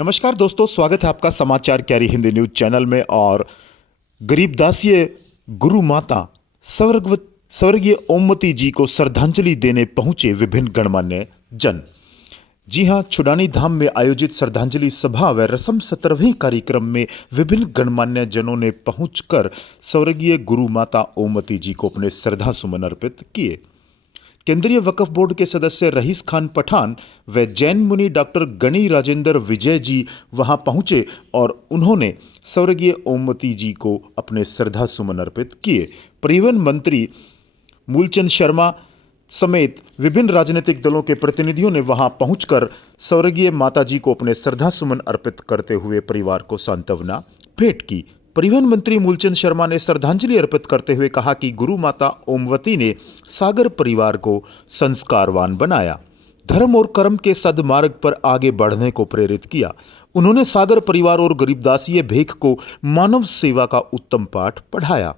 नमस्कार दोस्तों, स्वागत है आपका समाचार कैरी हिंदी न्यूज चैनल में। और गरीबदासीय गुरु माता स्वर्गीय ओमवती जी को श्रद्धांजलि देने पहुंचे विभिन्न गणमान्य जन। जी हां, छुडानी धाम में आयोजित श्रद्धांजलि सभा व रस्म 17वें कार्यक्रम में विभिन्न गणमान्य जनों ने पहुंचकर स्वर्गीय गुरु माता ओमवती जी को अपने श्रद्धा सुमन अर्पित किए। केंद्रीय वक्फ बोर्ड के सदस्य रईस खान पठान व जैन मुनि डॉक्टर गणी राजेंद्र विजय जी वहां पहुंचे और उन्होंने स्वर्गीय ओमवती जी को अपने श्रद्धा सुमन अर्पित किए। परिवहन मंत्री मूलचंद शर्मा समेत विभिन्न राजनीतिक दलों के प्रतिनिधियों ने वहां पहुंचकर स्वर्गीय माता जी को अपने श्रद्धा सुमन अर्पित करते हुए परिवार को सांत्वना भेंट की। परिवहन मंत्री मूलचंद शर्मा ने श्रद्धांजलि अर्पित करते हुए कहा कि गुरु माता ओमवती ने सागर परिवार को संस्कारवान बनाया, धर्म और कर्म के सद्मार्ग पर आगे बढ़ने को प्रेरित किया। उन्होंने सागर परिवार और गरीबदासीय भेख को मानव सेवा का उत्तम पाठ पढ़ाया।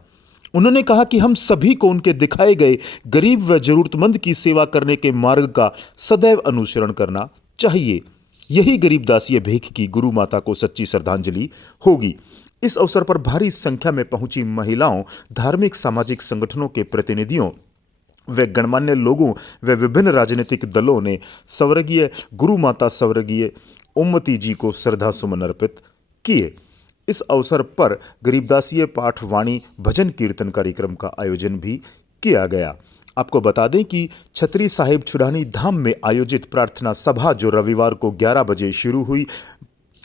उन्होंने कहा कि हम सभी को उनके दिखाए गए गरीब व जरूरतमंद की सेवा करने के मार्ग का सदैव अनुसरण करना चाहिए। यही गरीबदासीय भेख की गुरु माता को सच्ची श्रद्धांजलि होगी। इस अवसर पर भारी संख्या में पहुंची महिलाओं, धार्मिक सामाजिक संगठनों के प्रतिनिधियों व गणमान्य लोगों व विभिन्न राजनीतिक दलों ने स्वर्गीय गुरु माता स्वर्गीय ओमवती जी को श्रद्धा सुमन अर्पित किए। इस अवसर पर गरीबदासीय पाठ वाणी भजन कीर्तन कार्यक्रम का आयोजन भी किया गया। आपको बता दें कि छतरी साहिब छुडानी धाम में आयोजित प्रार्थना सभा जो रविवार को 11 बजे शुरू हुई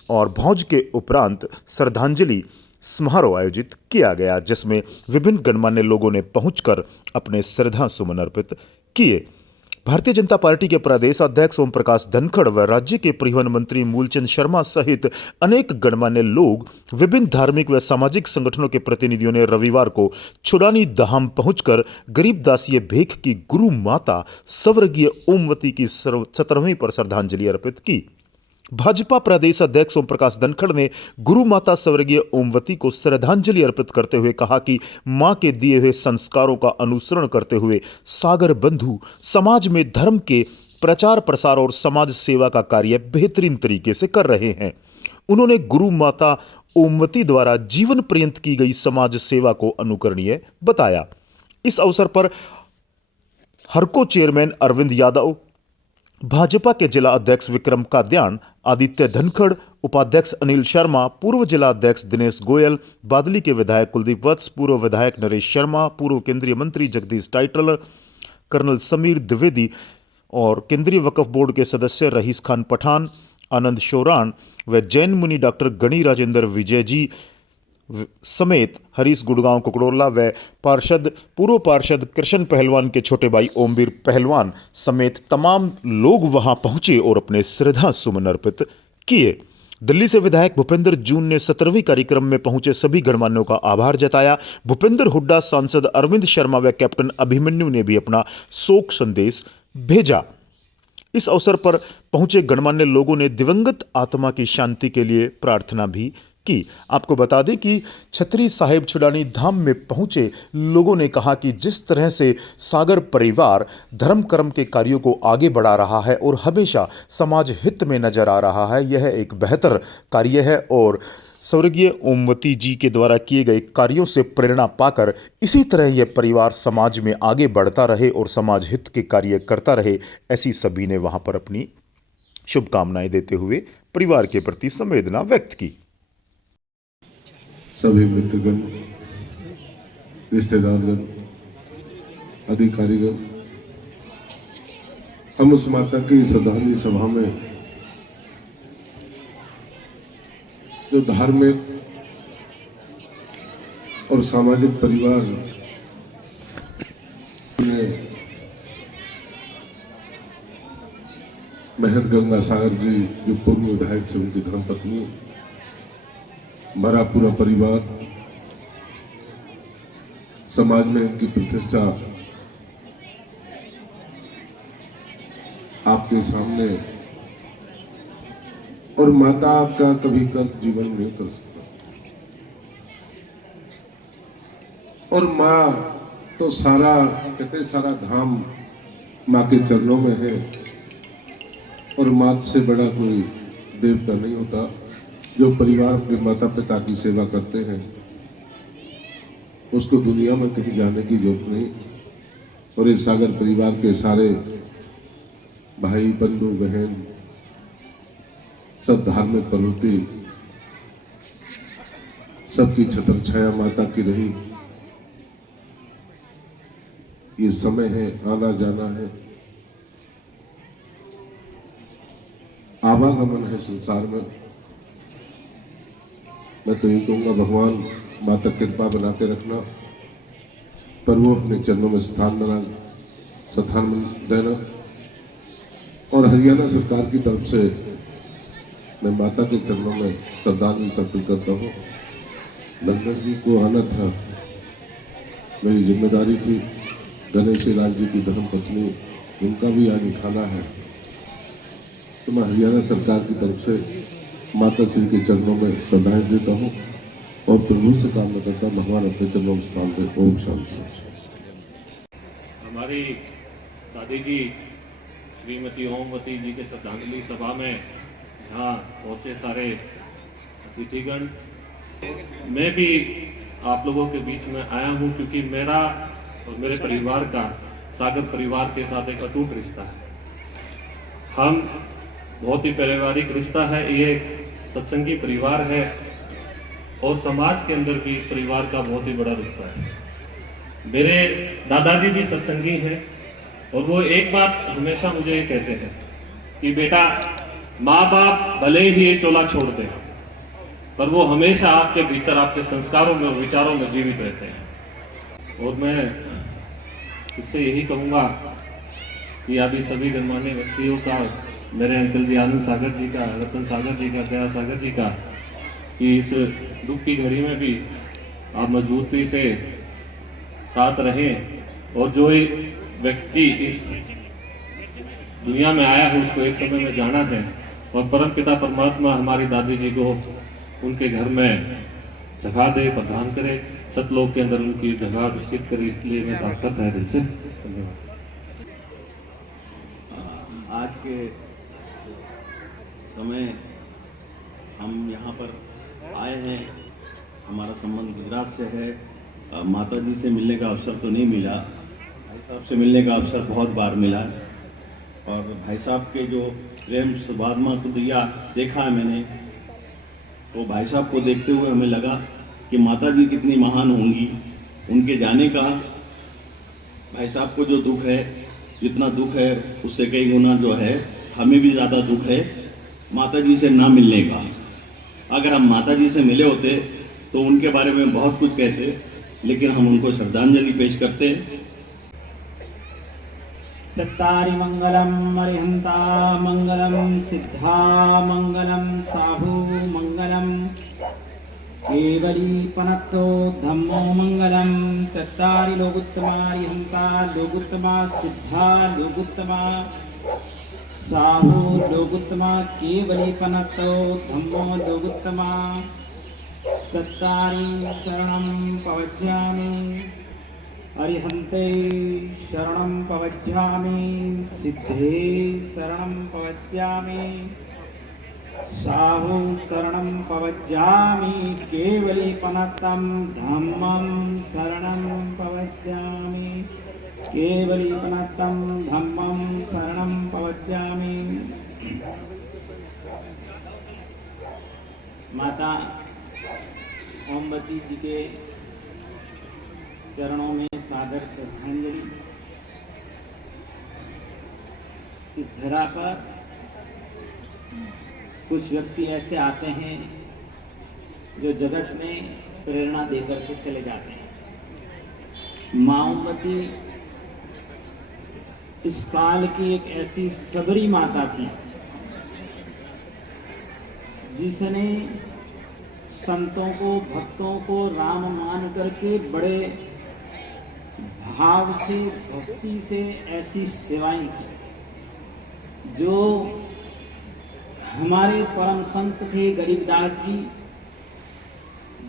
और भोज के उपरांत श्रद्धांजलि समारोह आयोजित किया गया, जिसमें विभिन्न गणमान्य लोगों ने पहुंचकर अपने श्रद्धा सुमन अर्पित किए। भारतीय जनता पार्टी के प्रदेश अध्यक्ष ओम प्रकाश धनखड़ व राज्य के परिवहन मंत्री मूलचंद शर्मा सहित अनेक गणमान्य लोग, विभिन्न धार्मिक व सामाजिक संगठनों के प्रतिनिधियों ने रविवार को छुडानी धाम पहुंचकर गरीबदासीय भेख की गुरु माता स्वर्गीय ओमवती की 17वीं पर श्रद्धांजलि अर्पित की। भाजपा प्रदेश अध्यक्ष ओम प्रकाश धनखड़ ने गुरु माता स्वर्गीय ओमवती को श्रद्धांजलि अर्पित करते हुए कहा कि मां के दिए हुए संस्कारों का अनुसरण करते हुए सागर बंधु समाज में धर्म के प्रचार प्रसार और समाज सेवा का कार्य बेहतरीन तरीके से कर रहे हैं। उन्होंने गुरु माता ओमवती द्वारा जीवन पर्यंत की गई समाज सेवा को अनुकरणीय बताया। इस अवसर पर हरको चेयरमैन अरविंद यादव, भाजपा के जिला अध्यक्ष विक्रम काद्यान, आदित्य धनखड़, उपाध्यक्ष अनिल शर्मा, पूर्व जिला अध्यक्ष दिनेश गोयल, बादली के विधायक कुलदीप वत्स, पूर्व विधायक नरेश शर्मा, पूर्व केंद्रीय मंत्री जगदीश टाइटलर, कर्नल समीर द्विवेदी और केंद्रीय वक्फ बोर्ड के सदस्य रईस खान पठान, आनंद शोरान व जैन मुनि डॉक्टर गणी राजेंद्र विजय जी समेत हरीश गुड़गांव कुकड़ोला व पूर्व पार्षद कृष्ण पहलवान के छोटे भाई ओमवीर पहलवान समेत तमाम लोग वहां पहुंचे और अपने श्रद्धा सुमन अर्पित किए। दिल्ली से विधायक भूपेंद्र जून ने 17वीं कार्यक्रम में पहुंचे सभी गणमान्यों का आभार जताया। भूपेंद्र हुड्डा, सांसद अरविंद शर्मा व कैप्टन अभिमन्यु ने भी अपना शोक संदेश भेजा। इस अवसर पर पहुंचे गणमान्य लोगों ने दिवंगत आत्मा की शांति के लिए प्रार्थना भी की। आपको बता दें कि छतरी साहिब छुडानी धाम में पहुंचे लोगों ने कहा कि जिस तरह से सागर परिवार धर्म कर्म के कार्यों को आगे बढ़ा रहा है और हमेशा समाज हित में नजर आ रहा है, यह एक बेहतर कार्य है और स्वर्गीय ओमवती जी के द्वारा किए गए कार्यों से प्रेरणा पाकर इसी तरह यह परिवार समाज में आगे बढ़ता रहे और समाज हित के कार्य करता रहे, ऐसी सभी ने वहां पर अपनी शुभकामनाएं देते हुए परिवार के प्रति संवेदना व्यक्त की। सभी मित्रगण, रिश्तेदारगण, अधिकारीगण, हम उस माता की श्रद्धांजलि सभा में जो धार्मिक और सामाजिक परिवार ने महंत गंगा सागर जी जो पूर्व विधायक से उनकी धर्मपत्नी, हमारा पूरा परिवार, समाज में इनकी प्रतिष्ठा आपके सामने, और माता का कभी कर्क जीवन में नहीं उतर सकता। और माँ तो सारा कहते सारा धाम माँ के चरणों में है और माँ से बड़ा कोई देवता नहीं होता। जो परिवार अपने माता पिता की सेवा करते हैं उसको दुनिया में कहीं जाने की जरूरत नहीं। और इस सागर परिवार के सारे भाई बंधु बहन सब धार्मिक प्रवृत्ति सबकी छत्र छाया माता की रही। ये समय है, आना जाना है, आवागमन है संसार में। मैं तो ये कहूंगा भगवान माता कृपा बना के रखना, पर वो अपने चरणों में स्थान देना। और हरियाणा सरकार की तरफ से मैं माता के चरणों में श्रद्धांजलि अर्पित करता हूँ। लंदन जी को आना था, मेरी जिम्मेदारी थी। गणेश लाल जी की धर्मपत्नी, उनका भी आज उठाना है। तो मैं हरियाणा सरकार की तरफ से माता श्री के चरणों में श्रद्धांजलि देता हूँ और प्रभु से कामना करता हूँ भगवान अपने चरणों में स्थान दे। ओम शांति। हमारी दादी जी श्रीमती ओमवती जी के श्रद्धांजलि सभा में यहाँ पहुँचे सारे अतिथिगण, मैं भी आप लोगों के बीच में आया हूँ क्योंकि मेरा और मेरे परिवार का सागर परिवार के साथ एक अटूट रिश्ता है। हम बहुत ही पारिवारिक रिश्ता है, ये सत्संगी परिवार है और समाज के अंदर भी इस परिवार का बहुत ही बड़ा रिश्ता है। मेरे दादाजी भी सत्संगी हैं और वो एक बात हमेशा मुझे ये कहते हैं कि बेटा, माँ बाप भले ही ये चोला छोड़ दें पर वो हमेशा आपके भीतर आपके संस्कारों में और विचारों में जीवित रहते हैं। और मैं इससे यही कहूँगा कि अभी सभी गणमान्य व्यक्तियों का, मेरे अंकल जी आनंद सागर जी का, रतन सागर जी का, दया सागर जी का, कि इस दुख की घड़ी में भी आप मजबूती से साथ रहें और जो व्यक्ति इस दुनिया में आया है उसको एक समय में जाना है और परम पिता परमात्मा हमारी दादी जी को उनके घर में जगह दे, प्रदान करे, सतलोक के अंदर उनकी जगह निश्चित करे। इसलिए मैं ताकत है दिल से धन्यवाद। आज के समय हम यहाँ पर आए हैं, हमारा संबंध गुजरात से है। माता जी से मिलने का अवसर तो नहीं मिला, भाई साहब से मिलने का अवसर बहुत बार मिला और भाई साहब के जो प्रेम सुभावना को दिया देखा है मैंने, तो भाई साहब को देखते हुए हमें लगा कि माता जी कितनी महान होंगी। उनके जाने का भाई साहब को जो दुख है, जितना दुख है उससे कई गुना जो है हमें भी ज़्यादा दुख है माता जी से ना मिलने का। अगर हम माता जी से मिले होते तो उनके बारे में बहुत कुछ कहते, लेकिन हम उनको श्रद्धांजलि पेश करते हैं। चत्तारि मंगलम अरिहंता मंगलम सिद्धा मंगलम साहू मंगलम केवली पनत्तो धम्मो मंगलम। चत्तारि लोगुत्तमा अरिहंता लोगुत्तमा सिद्धा लोगुत्तमा साहू लोगुत्तमा केवली पनत्तो धम्मो लोगुत्तमा। चत्तारि शरणं पवज्यामि अरिहन्ते शरणं पवज्यामि सिद्धे शरणं पवज्यामि साहु शरणं पवज्यामि केवली पनत्तं धम्मं शरणं पवज्यामि केवली पनत्तं धम्मं शरणं पवज्यामि। माता ओमवती जी के चरणों में सादर श्रद्धांजलि। इस धरा पर कुछ व्यक्ति ऐसे आते हैं जो जगत में प्रेरणा देकर के चले जाते हैं। माँ ओमवती इस काल की एक ऐसी सबरी माता थी जिसने संतों को, भक्तों को राम मान करके बड़े भाव से, भक्ति से ऐसी सेवाएं की जो हमारे परम संत थे गरीबदास जी,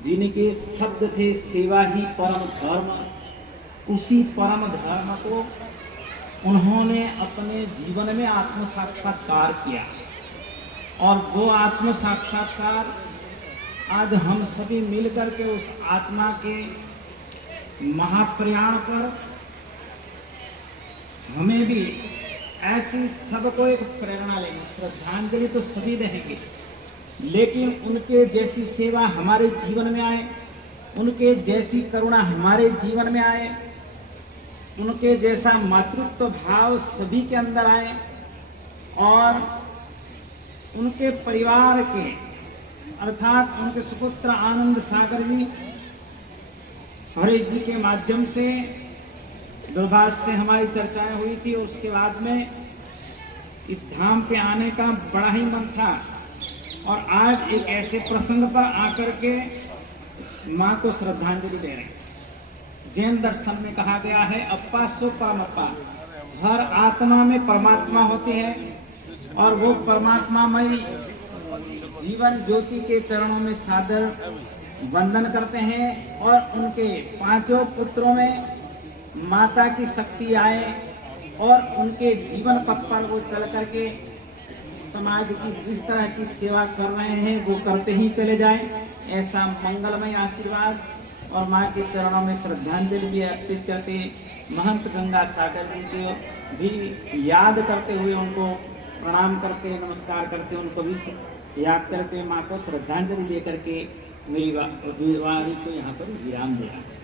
जिनके शब्द थे सेवा ही परम धर्म। उसी परम धर्म को उन्होंने अपने जीवन में आत्म साक्षात्कार किया और वो आत्म साक्षात्कार आज हम सभी मिलकर के उस आत्मा के महाप्रयाण पर हमें भी ऐसी सबको एक प्रेरणा लेंगे। श्रद्धांजलि तो सभी देंगे, लेकिन उनके जैसी सेवा हमारे जीवन में आए, उनके जैसी करुणा हमारे जीवन में आए, उनके जैसा मातृत्व भाव सभी के अंदर आए और उनके परिवार के अर्थात उनके सुपुत्र आनंद सागर जी हरे जी के माध्यम से दुर्भाग्य से हमारी चर्चाएं हुई थी। उसके बाद में इस धाम पे आने का बड़ा ही मन था और आज एक ऐसे प्रसंग पर आकर के माँ को श्रद्धांजलि दे रहे हैं। जैन दर्शन में कहा गया है अप्पा सो परमप्पा, हर आत्मा में परमात्मा होते हैं और वो परमात्मामय जीवन ज्योति के चरणों में सादर वंदन करते हैं और उनके पांचों पुत्रों में माता की शक्ति आए और उनके जीवन पथ पर वो चल करके समाज की जिस तरह की सेवा कर रहे हैं वो करते ही चले जाए, ऐसा मंगलमय आशीर्वाद और माँ के चरणों में श्रद्धांजलि भी अर्पित करते महंत गंगा सागर जी को भी याद करते हुए उनको प्रणाम करते, नमस्कार करते, उनको भी याद करते माँ को श्रद्धांजलि दे करके मेरी वाणी को यहाँ पर विराम दे रहा है।